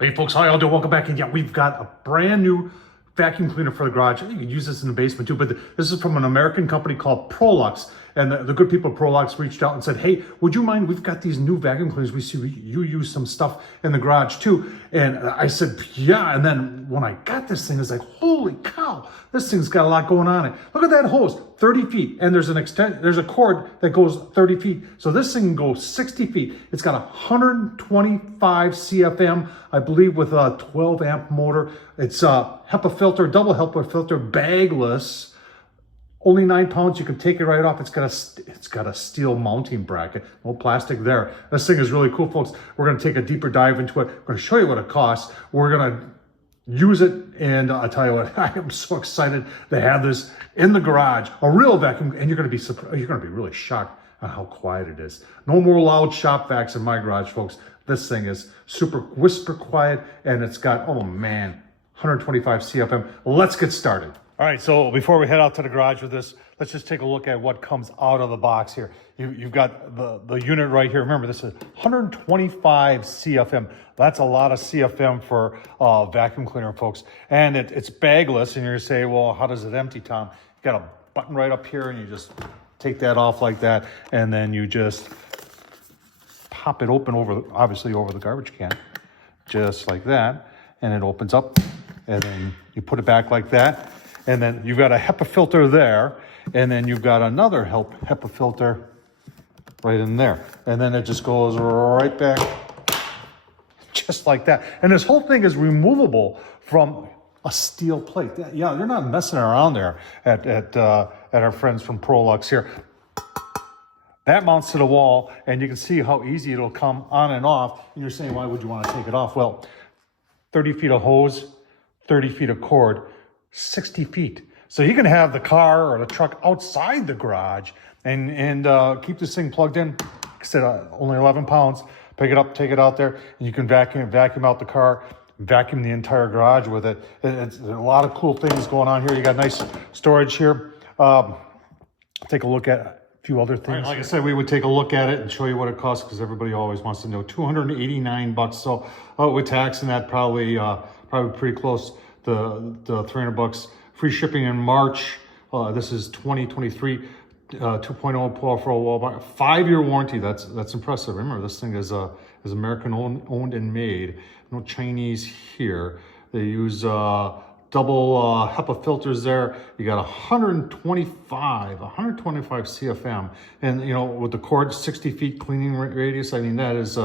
Hey folks, how y'all doing? Welcome back. And yeah, we've got a brand new vacuum cleaner for the garage. You can use this in the basement too, but this is from an American company called Prolux. And the good people at Prolux reached out and said, hey, would you mind? We've got these new vacuum cleaners. We see you use some stuff in the garage too. And I said, yeah. And then when I got this thing, it's like, holy cow, this thing's got a lot going on it. Look at that hose, 30 feet. And there's a cord that goes 30 feet. So this thing can go 60 feet. It's got 125 CFM, I believe, with a 12 amp motor. It's a Hepa filter, double Hepa filter, bagless. Only 9 pounds. You can take it right off. It's got a steel mounting bracket, no plastic there. This thing is really cool, folks. We're going to take a deeper dive into it. We're going to show you what it costs. We're going to use it, and I'll tell you what, I am so excited to have this in the garage, a real vacuum, and you're going to be surprised. You're going to be really shocked on how quiet it is. No more loud shop vacs in my garage, folks. This thing is super whisper quiet, and it's got, oh man, 125 CFM. Let's get started. All right, so before we head out to the garage with this, let's just take a look at what comes out of the box here. You've got the unit right here. Remember, this is 125 CFM. That's a lot of CFM for vacuum cleaner, folks. And it's bagless, and you're gonna say, well, how does it empty, Tom? You got a button right up here, and you just take that off like that, and then you just pop it open obviously over the garbage can, just like that, and it opens up, and then you put it back like that. And then you've got a Hepa filter there, and then you've got another Hepa filter right in there. And then it just goes right back, just like that. And this whole thing is removable from a steel plate. Yeah, they're not messing around there at our friends from Prolux here. That mounts to the wall, and you can see how easy it'll come on and off. And you're saying, why would you want to take it off? Well, 30 feet of hose, 30 feet of cord, 60 feet. So you can have the car or the truck outside the garage and keep this thing plugged in. Like I said, only 11 pounds. Pick it up, take it out there, and you can vacuum out the car, vacuum the entire garage with it. It's a lot of cool things going on here. You got nice storage here. Take a look at a few other things. Right, like I said, we would take a look at it and show you what it costs, because everybody always wants to know. $289. So with tax and that, probably pretty close. The $300, free shipping in March. This is 2023, 2.0 for a wall, 5-year warranty. That's impressive. Remember, this thing is American owned and made. No Chinese here. They use double Hepa filters there. You got 125 CFM, and you know, with the cord 60 feet cleaning radius. I mean, that is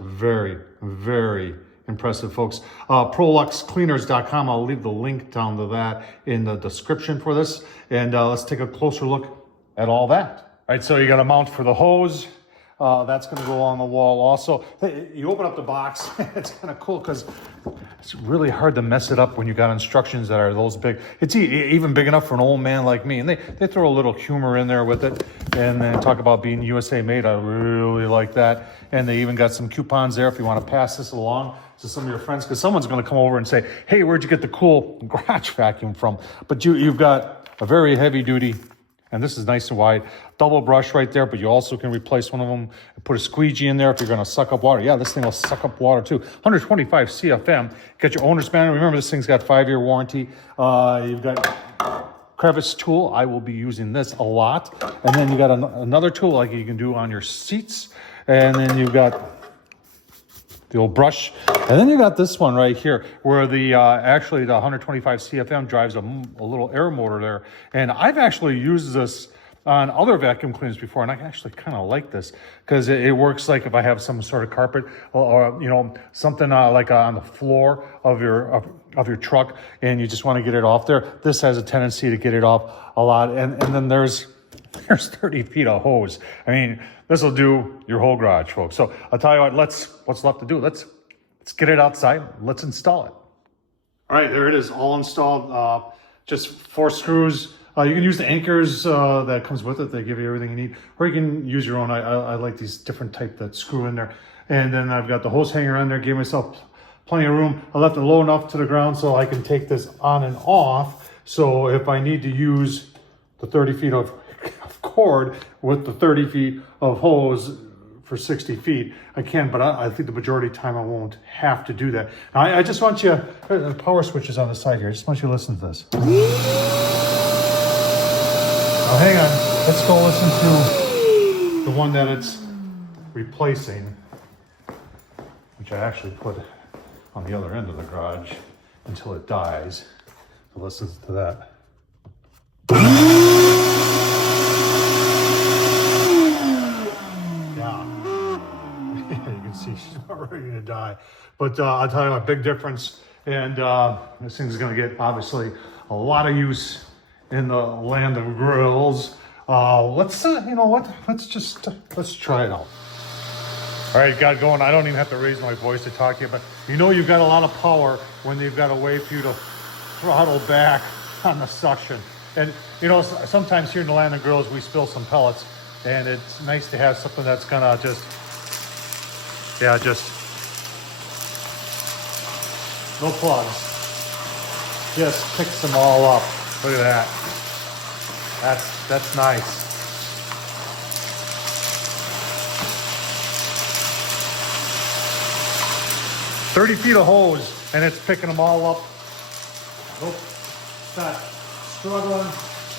very, very impressive, folks. ProluxCleaners.com. I'll leave the link down to that in the description for this. And let's take a closer look at all that. All right, so you got a mount for the hose. That's going to go on the wall also. You open up the box. It's kind of cool because it's really hard to mess it up when you got instructions that are those big. It's even big enough for an old man like me. And they throw a little humor in there with it. And then talk about being USA made. I really like that. And they even got some coupons there if you want to pass this along to some of your friends, because someone's going to come over and say, hey, where'd you get the cool garage vacuum from? But you've got a very heavy duty, and this is nice and wide, double brush right there, but you also can replace one of them and put a squeegee in there if you're going to suck up water. Yeah, this thing will suck up water too. 125 CFM. Get your owner's manual. Remember, this thing's got 5-year warranty. You've got crevice tool. I will be using this a lot. And then you got another tool like you can do on your seats. And then you've got the old brush. And then you got this one right here where actually the 125 CFM drives a little air motor there. And I've actually used this on other vacuum cleaners before, and I actually kind of like this because it works like if I have some sort of carpet or you know, something like on the floor of your truck, and you just want to get it off there. This has a tendency to get it off a lot. And then there's 30 feet of hose. I mean, this will do your whole garage, folks. So I'll tell you what, what's left to do. Let's get it outside. Let's install it. All right, there it is, all installed. Just 4 screws. You can use the anchors that comes with it. They give you everything you need. Or you can use your own. I like these different type that screw in there. And then I've got the hose hanger on there. Gave myself plenty of room. I left it low enough to the ground so I can take this on and off. So if I need to use the 30 feet of cord with the 30 feet of hose for 60 feet, I can, but I think the majority of the time I won't have to do that. Now, I just want you, the power switch is on the side here. I just want you to listen to this. Now, hang on. Let's go listen to the one that it's replacing, which I actually put on the other end of the garage until it dies. So listen to that. You can see she's about ready to die. But I'll tell you a big difference. And this thing's going to get, obviously, a lot of use in the land of grills. Let's, you know what? Let's try it out. All right, got going. I don't even have to raise my voice to talk to you, but you know you've got a lot of power when you've got a way for you to throttle back on the suction. And, you know, sometimes here in the land of grills, we spill some pellets, and it's nice to have something that's gonna just no plugs. Just picks them all up. Look at that. That's nice. "30 feet of hose, and it's picking them all up. Nope, it's not struggling.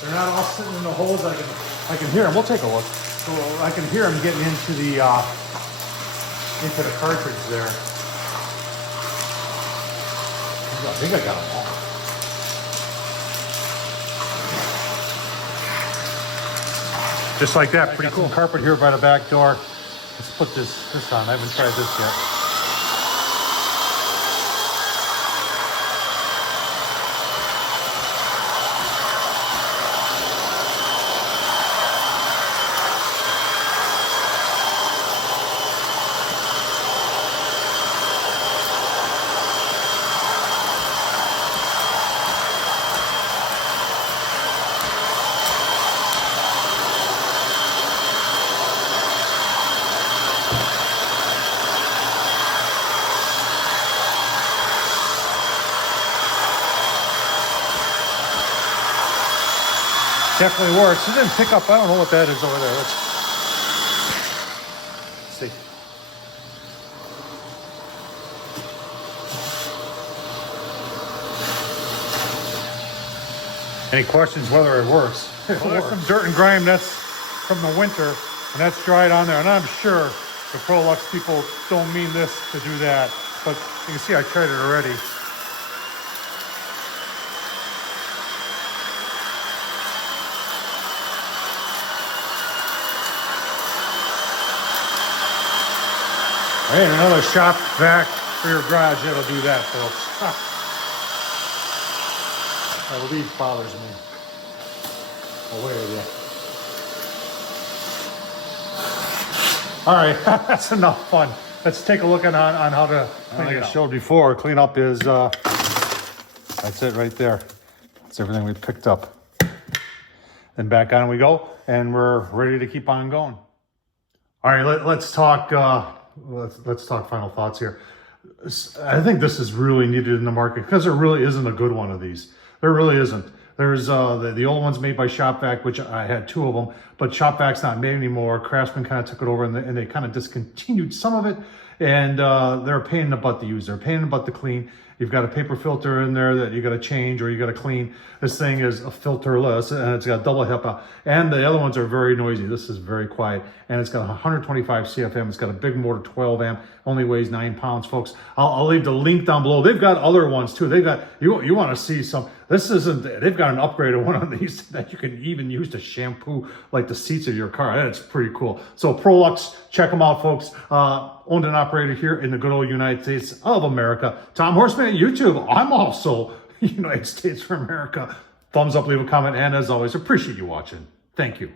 They're not all sitting in the holes. I can hear them. We'll take a look. So I can hear them getting into the cartridge there. I think I got them all. Just like that. Pretty cool. Carpet here by the back door. Let's put this on. I haven't tried this yet. Definitely works. It didn't pick up. I don't know what that is over there. Let's see. Any questions whether it works? Well, there's some dirt and grime that's from the winter, and that's dried on there. And I'm sure the Prolux people don't mean this to do that, but you can see I tried it already. Hey, and another shop vac for your garage, that'll do that, folks. That leaf bothers me. Away with you. All right, that's enough fun. Let's take a look on how to clean it up. I showed before, cleanup is, that's it right there. That's everything we picked up. Then back on we go, and we're ready to keep on going. All right, let's talk. Let's talk final thoughts here. I think this is really needed in the market because there really isn't a good one of these. There really isn't. There's the old ones made by ShopVac, which I had 2 of them, but ShopVac's not made anymore. Craftsman kind of took it over and they kind of discontinued some of it, and they're a pain in the butt to use. They're a pain in the butt to clean. You've got a paper filter in there that you got to change or you got to clean. This thing is a filterless, and it's got double HEPA, and the other ones are very noisy. This is very quiet, and it's got 125 CFM. It's got a big motor, 12 amp, only weighs 9 pounds, folks. I'll leave the link down below. They've got other ones too. They've got, you want to see some, this isn't, they've got an upgraded one of these that you can even use to shampoo like the seats of your car. That's pretty cool. So Prolux, check them out, folks. Owned and operated here in the good old United States of America. Tom Horsman at YouTube. I'm also United States of America. Thumbs up, leave a comment, and as always, appreciate you watching. Thank you.